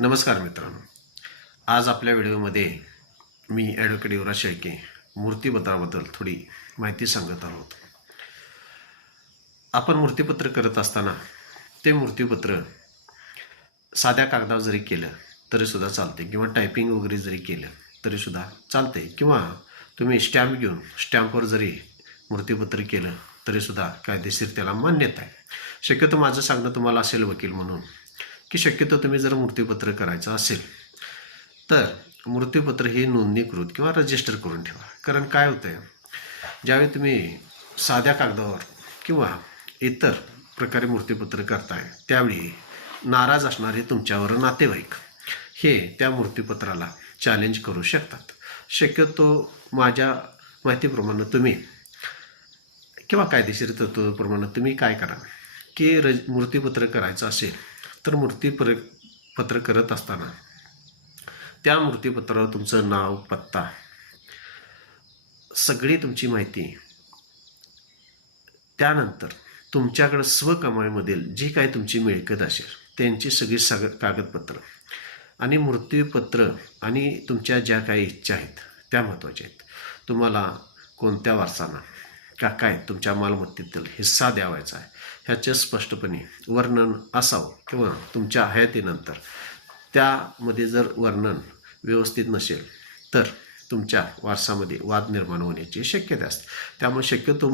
नमस्कार मित्रांनो, आज आपल्या व्हिडिओमध्ये मी ॲडव्होकेट युवराज शेळके मूर्तिपत्राबद्दल थोडी माहिती सांगत आहोत. आपण मूर्तिपत्र करत असताना ते मूर्तिपत्र साध्या कागदावर जरी केलं तरीसुद्धा चालते किंवा टायपिंग वगैरे जरी केलं तरीसुद्धा चालते किंवा तुम्ही स्टॅम्प घेऊन स्टॅम्पवर जरी मूर्तिपत्र केलं तरीसुद्धा कायदेशीर त्याला मान्यता आहे. शक्यतो माझं सांगणं तुम्हाला असेल वकील म्हणून की शक्यतो तुम्ही जर मूर्तिपत्र करायचं असेल तर मूर्तिपत्र हे नोंदणीकृत किंवा रजिस्टर करून ठेवा. कारण काय होतं आहे, ज्यावेळी तुम्ही साध्या कागदावर किंवा इतर प्रकारे मूर्तिपत्र करताय त्यावेळी नाराज असणारे तुमच्यावर नातेवाईक हे त्या मूर्तिपत्राला चॅलेंज करू शकतात. शक्यतो माझ्या माहितीप्रमाणे तुम्ही किंवा कायदेशीर तत्त्वाप्रमाणे तुम्ही काय करा की मूर्तिपत्र करायचं असेल तर मूर्तिपत्र करत असताना त्या मूर्तिपत्रावर तुमचं नाव, पत्ता, सगळी तुमची माहिती, त्यानंतर तुमच्याकडं स्वकमाईमधील जी काही तुमची मिळकत असेल त्यांची सगळी कागदपत्र आणि मूर्तिपत्र आणि तुमच्या ज्या काही इच्छा आहेत त्या महत्त्वाच्या आहेत. तुम्हाला कोणत्या वारसांना का काय तुमच्या मालमत्तेतील हिस्सा द्यावायचा आहे ह्याचे स्पष्टपणे वर्णन असावं किंवा तुमच्या हयातीनंतर त्यामध्ये जर वर्णन व्यवस्थित नसेल तर तुमच्या वारसामध्ये वाद निर्माण होण्याची शक्यता असते. त्यामुळे शक्यतो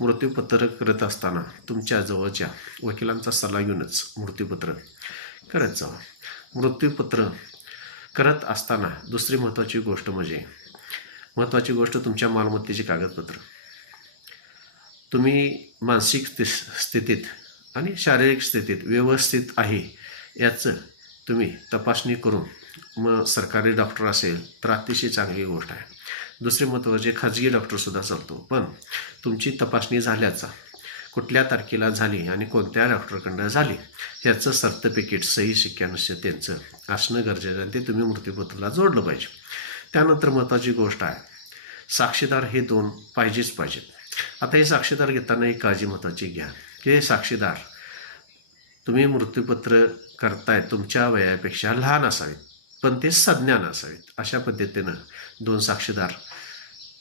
मूर्तिपत्र करत असताना तुमच्या जवळच्या वकिलांचा सल्ला घेऊनच मूर्तिपत्र करत जावं. मूर्तिपत्र करत असताना दुसरी महत्त्वाची गोष्ट तुमच्या मालमत्तेची कागदपत्र. तुम्ही मानसिक स्थितीत आणि शारीरिक स्थितीत व्यवस्थित आहे याचं तुम्ही तपासणी करून मग सरकारी डॉक्टर असेल तर अतिशय चांगली गोष्ट आहे. दुसरे महत्त्वाचे खाजगी डॉक्टरसुद्धा चालतो, पण तुमची तपासणी झाल्याचा कुठल्या तारखेला झाली आणि कोणत्या डॉक्टरकडनं झाली ह्याचं सर्टिफिकेट सही शिक्क्यानुसार त्यांचं असणं गरजेचं आहे. ते तुम्ही मूर्तिपत्राला जोडलं पाहिजे. त्यानंतर महत्त्वाची गोष्ट आहे, साक्षीदार हे 2 पाहिजेत. आता हे साक्षीदार घेताना एक काळजी महत्त्वाची घ्या की हे साक्षीदार तुम्ही मूर्तिपत्र करताय तुमच्या वयापेक्षा लहान असावेत, पण ते सज्ञान असावेत. अशा पद्धतीनं 2 साक्षीदार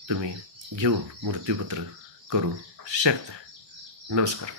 तुम्ही घेऊन मूर्तिपत्र करू शकता. नमस्कार.